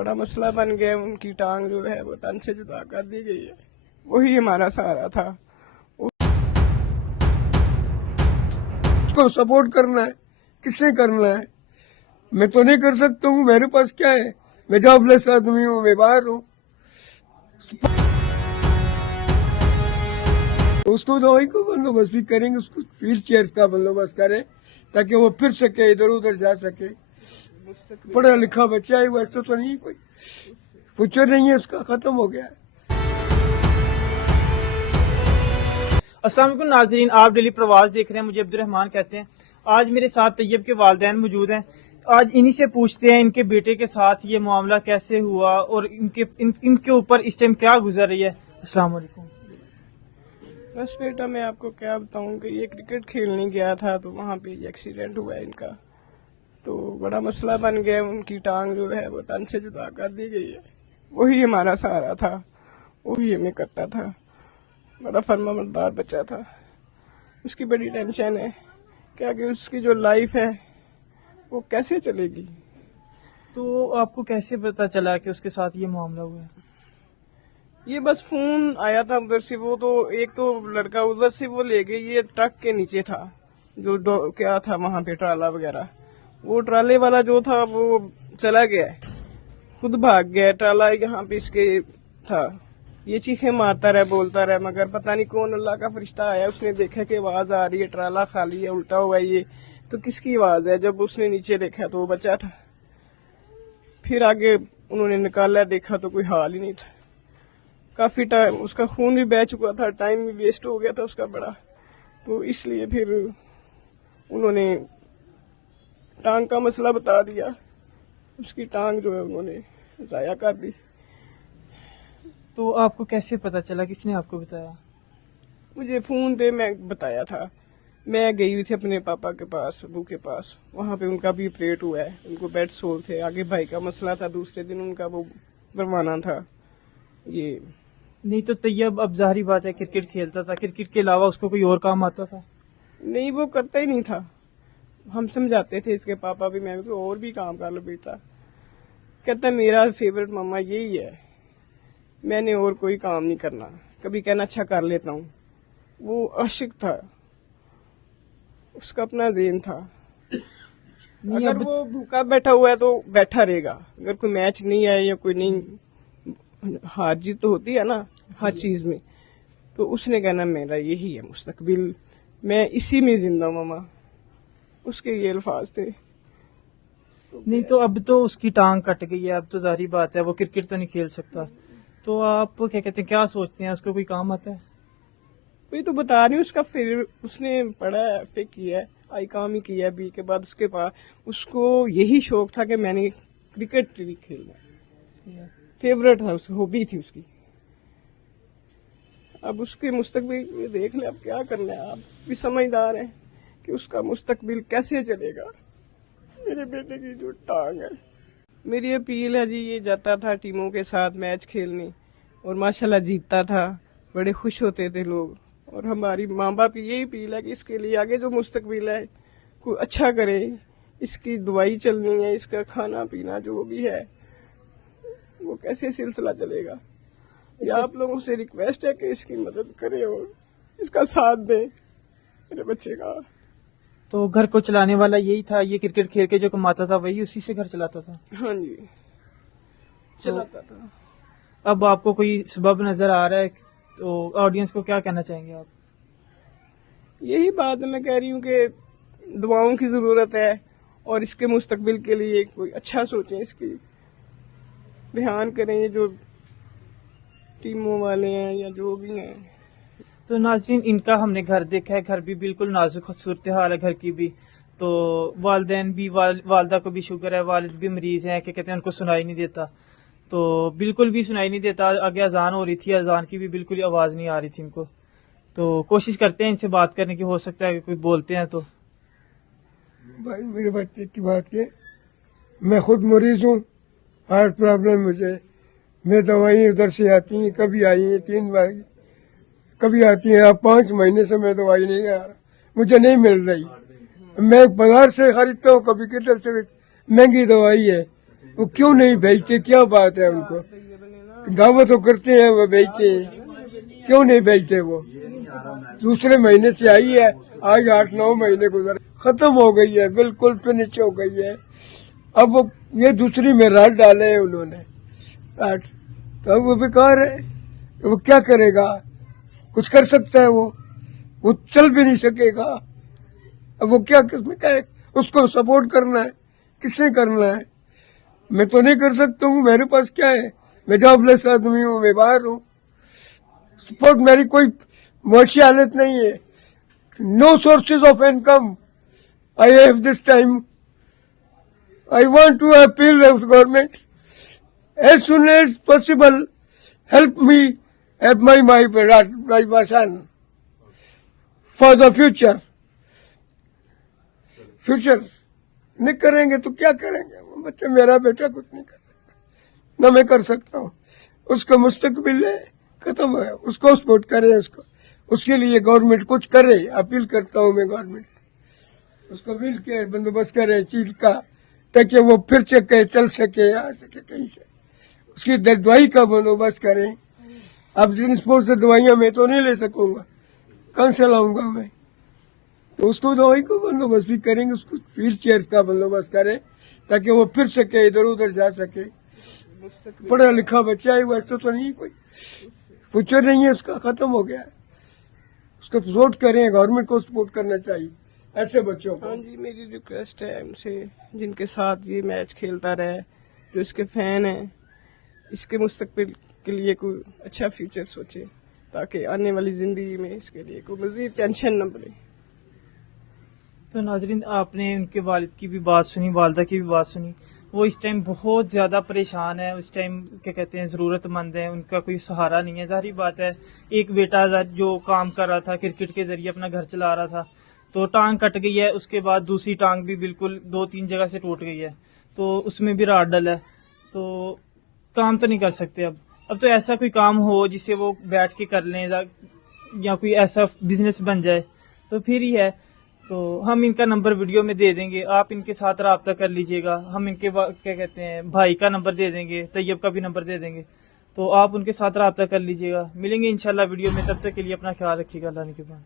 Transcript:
बड़ा मसला बन गया। उनकी टांग जो है वो तन से जुदा कर दी गई है, वही हमारा सहारा था। उसको सपोर्ट करना है, किसने करना है? मैं तो नहीं कर सकता हूँ, मेरे पास क्या है? मैं जॉबलेस आदमी हूँ, मैं बाहर हूँ। उसको दवाई को बंदोबस्त भी करेंगे, उसको व्हील चेयर का बंदोबस्त करें ताकि वो फिर सके, इधर उधर जा सके। पढ़ा लिखा बच्चा है, वैसे तो नहीं, कोई फ्यूचर नहीं है उसका, खत्म हो गया है। अस्सलाम वालेकुम नाज़रीन, आप डेली प्रवास देख रहे हैं। मुझे अब्दुर्रहमान कहते हैं। आज मेरे साथ तैयब के वालिदैन मौजूद हैं। आज इन्हीं से पूछते हैं इनके बेटे के साथ ये मामला कैसे हुआ और इनके ऊपर इस टाइम क्या गुजर रही है। अस्सलाम वालेकुम। बस बेटा, मैं आपको क्या बताऊं कि ये क्रिकेट खेलने गया था तो वहाँ पे एक्सीडेंट हुआ है इनका, तो बड़ा मसला बन गया। उनकी टांग जो है वो तन से जुदा कर दी गई है, वही हमारा सहारा था, वही हमें करता था। बड़ा फर्माबरदार बच्चा था, उसकी बड़ी टेंशन है क्या कि उसकी जो लाइफ है वो कैसे चलेगी। तो आपको कैसे पता चला कि उसके साथ ये मामला हुआ है? ये बस फोन आया था उधर से, वो तो एक तो लड़का उधर से वो ले गई, ये ट्रक के नीचे था जो क्या था वहाँ पे ट्राला वगैरह, वो ट्राले वाला जो था वो चला गया, खुद भाग गया। ट्राला यहाँ पे इसके था, ये चीखें मारता रहा, बोलता रहा, मगर पता नहीं कौन अल्लाह का फरिश्ता आया, उसने देखा कि आवाज आ रही है, ट्राला खाली है, उल्टा हुआ है, ये तो किसकी आवाज है। जब उसने नीचे देखा तो वो बचा था। फिर आगे उन्होंने निकाला, देखा तो कोई हाल ही नहीं था। काफी टाइम उसका खून भी बह चुका था, टाइम भी वेस्ट हो गया था उसका बड़ा, तो इसलिए फिर उन्होंने टांग का मसला बता दिया। उसकी टांग जो है उन्होंने जाया कर दी। तो आपको कैसे पता चला, किसने आपको बताया? मुझे फोन पे मैं बताया था, मैं गई हुई थी अपने पापा के पास, अबू के पास, वहाँ पे उनका भी ऑपरेट हुआ है, उनको बेड सोल थे, आगे भाई का मसला था, दूसरे दिन उनका वो बनवाना था। ये नहीं तो तैयब, अब जाहिर बात है क्रिकेट खेलता था, क्रिकेट के अलावा उसको कोई और काम आता था? नहीं, वो करता ही नहीं था। हम समझाते थे इसके पापा भी, मैं भी, और भी काम कर लो बेटा। कहता मेरा फेवरेट मामा यही है, मैंने और कोई काम नहीं करना। कभी कहना अच्छा कर लेता हूँ। वो आशिक था, उसका अपना ज़ेन था। अगर वो भूखा बैठा हुआ है तो बैठा रहेगा, अगर कोई मैच नहीं आया या कोई नहीं, हार जीत तो होती है ना हर चीज में, तो उसने कहना मेरा यही है मुस्तकबिल, मैं इसी में जिंदा हूं मामा। उसके ये अल्फाज थे। नहीं तो अब तो उसकी टांग कट गई है, अब तो जाहिर बात है वो क्रिकेट तो नहीं खेल सकता। तो आप क्या कहते हैं, क्या सोचते हैं, उसको कोई काम आता है? वही तो बता रही हूँ, उसका फिर उसने पढ़ा है, फिर किया है, आई काम ही किया है, बी के बाद उसके पास उसको यही शौक था कि मैंने क्रिकेट भी खेलना, फेवरेट था, उसकी हॉबी थी उसकी। अब उसके मुस्तकबिल देख ले, अब क्या करना है। आप भी समझदार हैं कि उसका मुस्तकबिल कैसे चलेगा। मेरे बेटे की जो टांग है, मेरी अपील है जी, ये जाता था टीमों के साथ मैच खेलने और माशाल्लाह जीतता था, बड़े खुश होते थे लोग। और हमारी माँ बाप की यही अपील है कि इसके लिए आगे जो मुस्तकबिल है कोई अच्छा करे, इसकी दवाई चलनी है, इसका खाना पीना जो भी है वो कैसे सिलसिला चलेगा। ये आप लोगों से रिक्वेस्ट है कि इसकी मदद करें और इसका साथ दें मेरे बच्चे का। तो घर को चलाने वाला यही था, ये क्रिकेट खेल के जो कमाता था वही उसी से घर चलाता था? हाँ जी, चलाता था। अब आपको कोई सबब नजर आ रहा है, तो ऑडियंस को क्या कहना चाहेंगे आप? यही बात मैं कह रही हूँ कि दुआओं की जरूरत है और इसके मुस्तकबिल के लिए कोई अच्छा सोचें, इसकी ध्यान करें, ये जो टीमों वाले हैं या जो भी हैं। तो नाज़रीन, इनका हमने घर देखा है, घर भी बिल्कुल नाजुक सूरत हाल है घर की भी। तो वालिदैन भी, वालदा को भी शुगर है, वालिद भी मरीज हैं कि कहते हैं उनको सुनाई नहीं देता, तो बिल्कुल भी सुनाई नहीं देता। आगे अजान हो रही थी, अजान की भी बिल्कुल आवाज़ नहीं आ रही थी इनको। तो कोशिश करते हैं इनसे बात करने की, हो सकता है कि कोई बोलते हैं। तो भाई मेरे बच्चे की बात के, मैं खुद मरीज हूँ, हार्ट प्रॉब्लम मुझे, मैं दवाई उधर से आती हैं, कभी आई हैं 3 बार, कभी आती हैं। अब 5 महीने से मैं दवाई नहीं आ रहा, मुझे नहीं मिल रही। मैं बाजार से खरीदता हूँ, कभी किधर से, महंगी दवाई है, वो क्यों नहीं भेजते, क्या बात है उनको? दावा तो करते हैं वो भेजते हैं, क्यों नहीं भेजते वो? दूसरे महीने से आई है, आज 8-9 महीने गुजर, खत्म हो गई है, बिल्कुल फिनिश हो गई है। अब वो ये दूसरी में रात डाले हैं उन्होंने, रात, तो अब वो बेकार है। वो क्या करेगा? कुछ कर सकता है वो चल भी नहीं सकेगा। अब वो क्या किसमें क्या है? उसको सपोर्ट करना है, किसने करना है? मैं तो नहीं कर सकता हूँ, मेरे पास क्या है? मैं जॉबलेस आदमी हूँ, मैं बाहर हूँ, सपोर्ट मेरी कोई मुआशी हालत नहीं है, no sources of income I have this time. I want to appeal the government as soon as possible, help me, help my son for the future. नहीं करेंगे तो क्या करेंगे? वो बच्चे, मेरा बेटा कुछ नहीं कर सकता, ना मैं कर सकता हूँ। उसका मुस्तकबिल है, खत्म है, उसको सपोर्ट करे, उसके लिए गवर्नमेंट कुछ करे। अपील करता हूँ मैं गवर्नमेंट, उसको व्हील केयर बंदोबस्त करे चीज का, ताकि वो फिर से चल सके, आ सके कहीं से। उसकी दवाई का बंदोबस्त करें। अब जिन स्पोर्ट्स से दवाइयाँ मैं तो नहीं ले सकूंगा, कहाँ से लाऊंगा मैं? तो उसको दवाई का बंदोबस्त भी करेंगे, उसको व्हील चेयर का बंदोबस्त करें, ताकि वो फिर सके, इधर उधर जा सके। पढ़ा लिखा बच्चा है, वैसे तो नहीं, कोई फ्यूचर नहीं है उसका, खत्म हो गया है। उसको सपोर्ट करें, गवर्नमेंट को सपोर्ट करना चाहिए ऐसे बच्चों को। हाँ जी, मेरी रिक्वेस्ट है उनसे, जिनके साथ ये मैच खेलता रहे, जो इसके फैन हैं, इसके मुस्तकबिल के लिए कोई अच्छा फ्यूचर सोचे, ताकि आने वाली जिंदगी में इसके लिए कोई मजीद टेंशन न बने। तो नाजरीन, आपने उनके वालिद की भी बात सुनी, वालदा की भी बात सुनी। वो इस टाइम बहुत ज़्यादा परेशान है, उस टाइम क्या कहते हैं ज़रूरतमंद है, उनका कोई सहारा नहीं है। ज़ाहिर बात है, एक बेटा जो काम कर रहा था, क्रिकेट के जरिए अपना घर चला रहा था, तो टांग कट गई है, उसके बाद दूसरी टांग भी बिल्कुल 2-3 जगह से टूट गई है, तो उसमें भी राड डल है, तो काम तो नहीं कर सकते। अब तो ऐसा कोई काम हो जिसे वो बैठ के कर लें, या कोई ऐसा बिजनेस बन जाए तो फिर ही है। तो हम इनका नंबर वीडियो में दे देंगे, आप इनके साथ रब्ता कर लीजिएगा। हम इनके क्या कहते हैं भाई का नंबर दे देंगे, तैयब का भी नंबर दे देंगे, तो आप उनके साथ रब्ता कर लीजिएगा। मिलेंगे इंशाल्लाह वीडियो में, तब तक के लिए अपना ख्याल रखिएगा। अल्लाह ने के बाद।